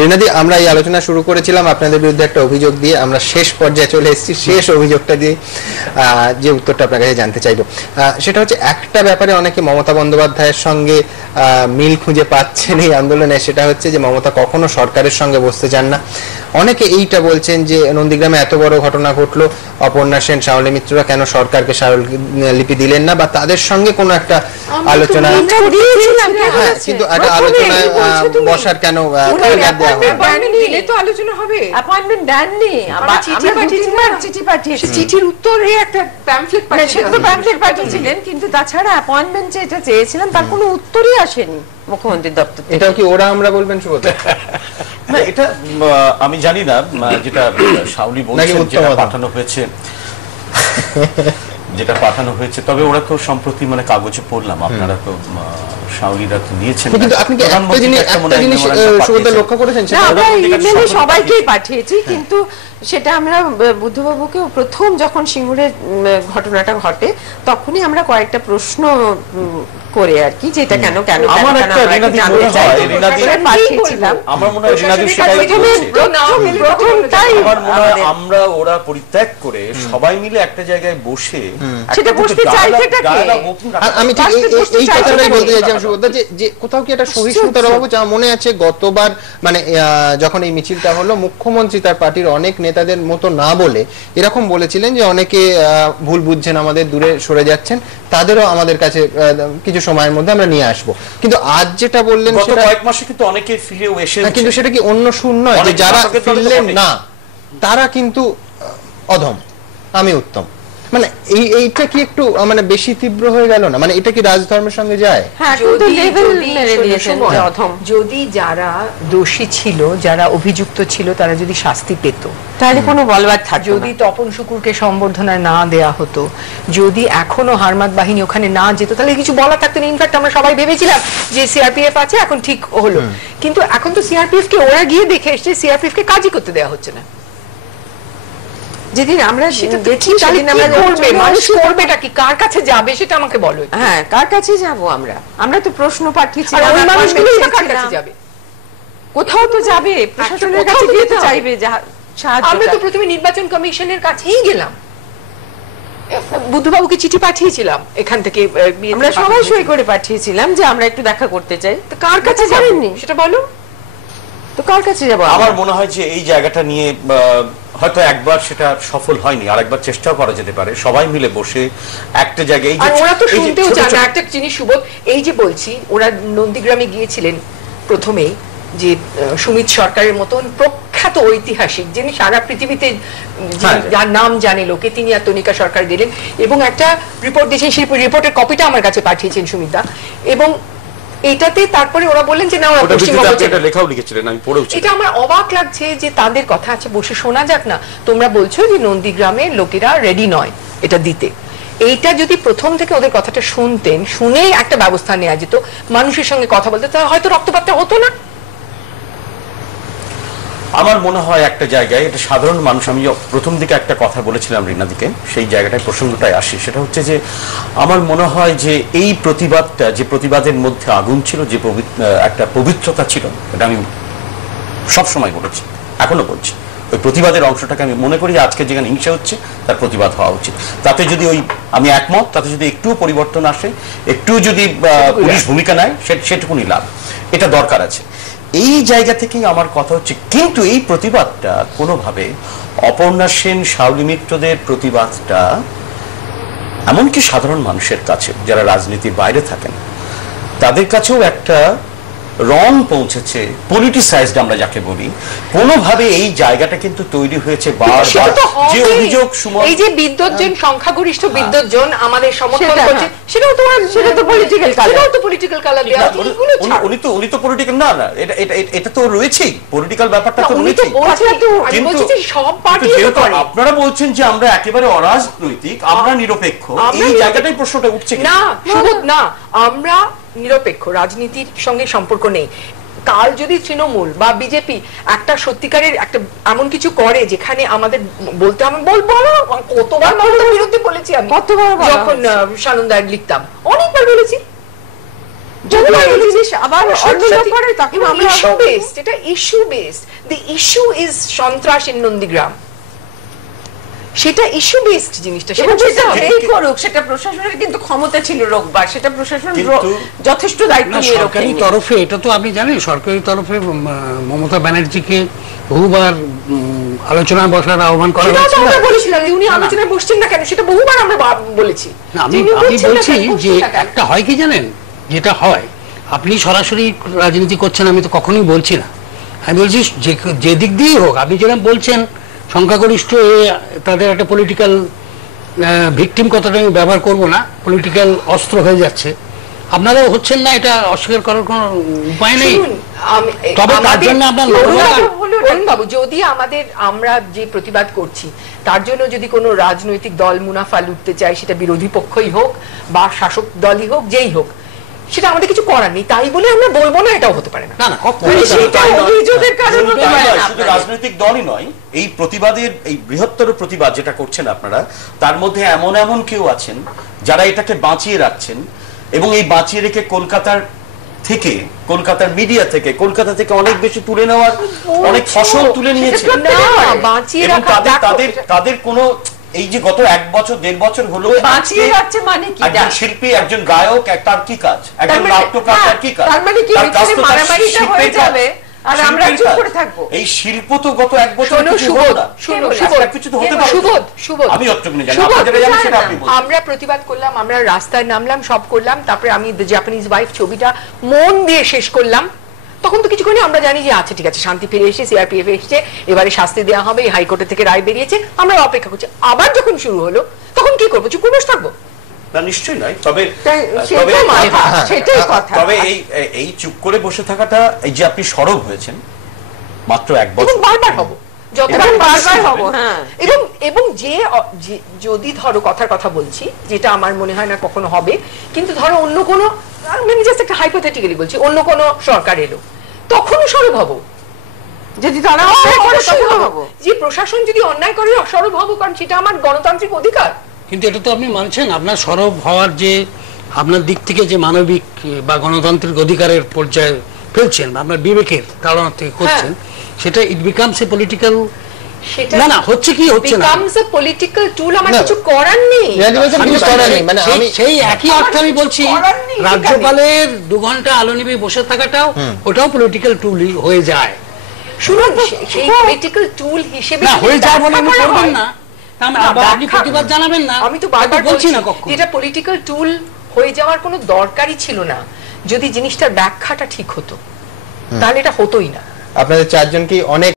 রিনাদি, আমরা এই আলোচনা শুরু করেছিলাম আপনাদের বিরুদ্ধে একটা অভিযোগ দিয়ে, আমরা শেষ পর্যায়ে চলে এসেছি। শেষ অভিযোগটা দিয়ে যে উত্তরটা আপনার কাছে জানতে চাইবো সেটা হচ্ছে, একটা ব্যাপারে অনেকে মমতা বন্দ্যোপাধ্যায়ের সঙ্গে মিল খুঁজে পাচ্ছেন এই আন্দোলনে, সেটা হচ্ছে যে মমতা কখনো সরকারের সঙ্গে বসতে চান না। অনেকে এইটা বলছেন যে নন্দীগ্রামে এত বড় ঘটনা ঘটলো, অপর্ণা সেন, শাওলি মিত্ররা কেন সরকারকে স্মারকলিপি দিলেন না, বা তাদের সঙ্গে কোনো একটা আলোচনা, কিন্তু একটা আলোচনায় বসার কেন চিঠির উত্তরে একটা প্যামফ্লেট পাঠিয়েছিলেন, কিন্তু তাছাড়া অ্যাপয়েন্টমেন্ট যেটা চেয়েছিলেন তার কোনো উত্তরই আসেনি মুখ্যমন্ত্রীর দপ্তর থেকে। এটা কি ওরা আমরা বলবেন সুব্রত? না, এটা আমি জানি না, যেটা শাওলি বলছেন যেটা পাঠানো হয়েছে, তবে ওরা তো সম্প্রতি মানে কাগজে পড়লাম, আপনারা তো শাওলিরা তো দিয়েছেন, কিন্তু আপনি কি একটা জিনিস সুব্রত লক্ষ্য করেছেন? আমরা ইমেলে সবাইকেই পাঠিয়েছি, কিন্তু সেটা আমরা বুদ্ধবাবুকে প্রথম যখন সিঙ্গুরের ঘটনাটা ঘটে তখনই আমরা কয়েকটা প্রশ্ন করে আর কি, যেটা কেন কেন আমার একটা রিনাদি মনে হয় পাঠিয়েছিলাম। আমার মনে হয় রিনাদি সেটাই আমার মনে হয় আমরা ওরা পরিত্যাগ করে সবাই মিলে একটা জায়গায় বসে সেটা বসতে চাইছেটা কি? আমি ঠিক এই কথাটাই বলতে চাইছিলাম সুব্রত, যে কোথাও কি একটা সহিষ্ণুতার অভাব। যা মনে আছে গতবার মানে যখন এই মিছিলটা হলো, মুখ্যমন্ত্রী তার পার্টির অনেক নেতাদের মতো না বলে এরকম বলেছিলেন যে অনেকে ভুল বুঝছেন, আমাদের দূরে সরে যাচ্ছেন, তাদেরও আমাদের কাছে কিছু সময়ের মধ্যে আমরা নিয়ে আসবো। কিন্তু আজ যেটা বললেন সেটা কয়েক মাসে কিন্তু অনেকে ফিরেও এসেছে, কিন্তু সেটা কি অন্য সুর নয় যে যারা ফিরলেন না তারা কিন্তু অধম, আমি উত্তম? মানে এইটা কি একটু মানে বেশি তীব্র হয়ে গেল না? মানে এটা কি রাজধর্মের সঙ্গে যায়? যদি যারা দোষী ছিল, যারা অভিযুক্ত ছিল, তারা যদি শাস্তি পেত তাহলে কোনো বলবার থাকতো না। যদি তপন শুকুরকে সম্বর্ধনা না দেয়া হতো, যদি এখনো হারমাত বাহিনী ওখানে না যেত, তাহলে কিছু বলা থাকতো না। ইনফ্যাক্ট আমরা সবাই ভেবেছিলাম যে সিআরপিএফ আছে, এখন ঠিক হলো, কিন্তু এখন তো সিআরপিএফ কে ওরা গিয়ে দেখে এসছে, সিআরপিএফ কে কাজই করতে দেওয়া হচ্ছে না। যেদিন আমরা দেখি সেদিন আমরা করবে, মানুষ করবেটা কি, কার কাছে যাবে সেটা আমাকে বলো। হ্যাঁ, কার কাছে যাব? আমরা তো প্রশ্ন পাঠিয়েছি, ওই মানুষগুলো কার কাছে যাবে? কোথাও তো যাবে, প্রশাসনের কাছে গিয়ে তো চাইবে সাহায্য। আমরা তো প্রথমে নির্বাচন কমিশনের কাছেই গেলাম, বুদ্ধবাবুকে চিঠি পাঠিয়েছিলাম এখান থেকে, আমরা সবাই সই করে পাঠিয়েছিলাম যে আমরা একটু দেখা করতে চাই। তো কার কাছে যাবেননি সেটা বলো তো, কার কাছে যাব? আমার মনে হয় যে এই জায়গাটা নিয়ে হয়তো একবার সেটা সফল হয়নি, আরেকবার চেষ্টাও করা যেতে পারে, সবাই মিলে বসে একটা জায়গায়। ওরা তো শুনতেও চায় না একটা জিনিস সুবোধ, এই যে বলছি ওরা নন্দীগ্রামে গিয়েছিলেন প্রথমেই, যে সুমিত সরকারের মতন প্রখ্যাত ঐতিহাসিক, যিনি সারা পৃথিবীতে যার নাম জানে লোকে, তিনি আর তনিকা সরকার গেলেন এবং একটা রিপোর্ট দিয়েছেন, সেই রিপোর্টের কপিটা আমার কাছে পাঠিয়েছেন সুমিতা, এবং এটাতে তারপরে ওরা বললেন যে না, ওরা এটা লেখাও লিখেছিলেন, আমি পড়েছি। এটা আমার অবাক লাগছে যে তাদের কথা আছে, বসে শোনা যাক না। তোমরা বলছো যে নন্দীগ্রামের লোকেরা রেডি নয় এটা দিতে, এইটা যদি প্রথম থেকে ওদের কথাটা শুনতেন, শুনে একটা ব্যবস্থা নেওয়া যেত, মানুষের সঙ্গে কথা বলতে, তাহলে হয়তো রক্তপাতটা হতো না। আমার মনে হয় একটা জায়গায় এটা সাধারণ মানুষ, আমি প্রথম দিকে একটা কথা বলেছিলাম রিনাদিকে, সেই জায়গাটায় প্রসঙ্গটায় আসি, সেটা হচ্ছে যে আমার মনে হয় যে এই প্রতিবাদটা, যে প্রতিবাদের মধ্যে আগুন ছিল, যে একটা পবিত্রতা ছিল, এটা আমি সবসময় বলেছি, এখনো বলছি, ওই প্রতিবাদের অংশটাকে আমি মনে করি আজকে যেখানে হিংসা হচ্ছে তার প্রতিবাদ হওয়া উচিত। তাতে যদি আমি একমত, তাতে যদি একটু পরিবর্তন আসে, একটু যদি পুলিশ ভূমিকা নেয়, সেটুকুনি লাভ, এটা দরকার আছে। এই জায়গা থেকেই আমার কথা হচ্ছে, কিন্তু এই প্রতিবাদটা কোনোভাবে অপর্ণা সেন, শাওলি মিত্রদের প্রতিবাদটা এমনকি সাধারণ মানুষের কাছে, যারা রাজনীতির বাইরে থাকেন, তাদের কাছেও একটা রং পৌঁছেছে, পলিটিসাইজড আমরা যাকে বলি, কোনোভাবে এই জায়গাটা কিন্তু তৈরি হয়েছে বারবার। যে অভিযোগ, এই যে বিদ্যুৎজন, সংখ্যাগরিষ্ঠ বিদ্যুৎজন আমাদের সমর্থন করছে, সেটাও তো পলিটিক্যাল কালার, সেটাও তো পলিটিক্যাল কালার দেওয়া। উনি তো পলিটিক্যাল না, এটা তো রয়েছেই, পলিটিক্যাল ব্যাপারটা তো রয়েছেই, কিন্তু সব পার্টি আপনারা বলছেন যে আমরা একেবারে অরাজনৈতিক, আমরা নিরপেক্ষ, এই জায়গাটাই প্রশ্নটা উঠছে না সুবোধ, না আমরা নিরপেক্ষ, রাজনীতির সঙ্গে সম্পর্ক নেই। কাল যদি তৃণমূল বা বিজেপি একটা সত্যিকারের একটা এমন কিছু করে যেখানে আমাদের বলতে, আমি বলবো কতবার মমতার বিরুদ্ধে বলেছি, আমি কতবার যখন সানন্দায় লিখতাম, অনেকবার বলেছি, যদি এই জিনিস আবার অন্য লোক করে তখন আমরা ইস্যু বেসড, এটা issue based. The issue is সন্ত্রাস ইন নন্দীগ্রাম, সেটা ইস্যু বেসড জিনিসটা, সেটা এবং সেটা বুঝতে হবে। যেই করুক, সেটা প্রশাসনের কিন্তু ক্ষমতা ছিল রোকবার, সেটা প্রশাসন কিন্তু- যথেষ্ট দায়িত্ব না, নিয়ে সরকারি রোখেনি। তরফে এটা তো আপনি জানেন, সরকারি তরফে মমতা ব্যানার্জিকে বহুবার আলোচনায় বসার আহ্বান করা সেটাও তো হয়েছিল। আমরা বলেছিলাম যে উনি না, না। আলোচনায় বসছেন না কেন, সেটা বহুবার আমরা বলেছি। না, আমি তিনি আমি বলছেন না বলছি কেন, যে বসছেন না কেন? একটা হয় কি জানেন, যেটা হয় আপনি সরাসরি রাজনীতি করছেন আমি তো কখনোই বলছি না, আমি বলছি যে দিক দিয়েই হোক, আপনি যেরকম বলছেন সংখ্যাগরিষ্ঠ তাদের একটা পলিটিক্যাল ভিকটিম কথাটা আমি ব্যবহার করব না, পলিটিক্যাল অস্ত্র হয়ে যাচ্ছে, আপনারাও হচ্ছেন না, এটা অস্বীকার করার কোনো উপায় নেই। শুনুন, তবে তার জন্য আপনার অরুণ বাবু, যদি আমরা যে প্রতিবাদ করছি তার জন্য যদি কোনো রাজনৈতিক দল মুনাফা লুটতে চায়, সেটা বিরোধী পক্ষই হোক বা শাসক দলই হোক, যেই হোক, সেটা আমাদের কিছু করার নেই, তাই বলে আমরা বলবো না এটাও হতে পারে না। না না, সেটা অভিযোগের কারণ শুধু হতে তাই পারে নয়, না শুধু আপনাদের। রাজনৈতিক দলই নয়, এই প্রতিবাদের, এই বৃহত্তর প্রতিবাদ যেটা করছেন আপনারা, তার মধ্যে এমন এমন কেউ আছেন যারা এটাকে বাঁচিয়ে রাখছেন, এবং এই বাঁচিয়ে রেখে কলকাতার মিডিয়া থেকে, কলকাতা থেকে অনেক বেশি তুলে নেওয়ার অনেক ফসল তুলে নিয়েছে। না, বাঁচিয়ে এবং রাখা, তাদের কোনো, এই যে গত 1 বছর 1.5 বছর হলো, বাঁচিয়ে রাখছে মানে কি? একজন শিল্পী, একজন গায়ক, তার কি কাজ? একজন নাট্যকার, তার কি কাজ? তার মানে কি তার কাজ তো তার মারামারিটা হয়ে শিল্পের কাজ। যাবে আর আমরা শিল্পের চুপ কাজ। করে থাকবো? এই শিল্প তো গত 1 বছর শোনো কিছু হলো না। একটা কিছু তো হতে পারে। সুবোধ, আমি অতটুকুনি জানি, সুবোধ, আপনারা জানেন সেটা আপনি বলুন। আমরা প্রতিবাদ করলাম, আমরা রাস্তায় নামলাম, সব করলাম, তারপরে আমি দ্য জাপানিজ ওয়াইফ ছবিটা মন দিয়ে শেষ করলাম, তখন তো কিছু করিনি, আমরা জানি যে আচ্ছা ঠিক আছে, শান্তি ফিরে এসে সিআরপিএফ এসেছে, এবারে শাস্তি দেওয়া হবে, হাইকোর্টের থেকে রায় বেরিয়েছে, আমরা অপেক্ষা করছি। আবার যখন শুরু হলো তখন কি করবো, চুপ করে বসে থাকবো? না, নিশ্চয়ই নয়, তবে সেটাই কথা, সেটাই কথা। তবে এই চুপ করে বসে থাকাটা, এই যে আপনি সরব হয়েছেন মাত্র 1 এবং বছর, বারবার হবো, যতবার এবং বারবার নিশ্চয়ই হবো, হবে। হ্যাঁ। এবং যদি ধরো কথার কথা বলছি, যেটা আমার মনে হয় না কখনো হবে, কিন্তু ধরো অন্য কোনো, আমি জাস্ট একটা হাইপোথেটিক্যালি বলছি, অন্য কোনো সরকার এলো, তখনও সরব হবো। যদি তারা অন্যায় করে তখন হবো। যে প্রশাসন যদি অন্যায় করে, সরব হবো, কারণ সেটা আমার গণতান্ত্রিক অধিকার। কিন্তু এটা তো আপনি মানছেন, আপনার সরব হওয়ার যে আপনার দিক থেকে যে মানবিক বা গণতান্ত্রিক অধিকারের পর্যায়ে ফেলছেন, আপনার বিবেকের তাড়না থেকে করছেন, সেটা ইট বিকামস এ পলিটিক্যাল, সেটা না না হচ্ছে কি হচ্ছে না, becomes a political tool, আমার না। কিছু করার নেই। কিছু করার নেই, মানে আমি সেই একই অর্থে আমি বলছি করার নেই, রাজ্যপালের 2 ঘন্টা আলো নিভে বসে থাকাটাও ওটাও পলিটিক্যাল টুল হয়ে যায়। শুনুন, সেই পলিটিক্যাল টুল হিসেবে না যদি হয়ে যায় বলে ব্যাখ্যা আপনি করা করবেন হয়, না, না, আপনি ব্যাখ্যা- প্রতিবাদ জানাবেন না, আমি তো বারবার বলছি বলছি না কখন। যেটা পলিটিক্যাল টুল হয়ে যাওয়ার কোনো দরকারই ছিল না, যদি জিনিসটার ব্যাখ্যাটা ঠিক হতো, তাহলে এটা হতোই না। আপনাদের 4 জনকেই অনেক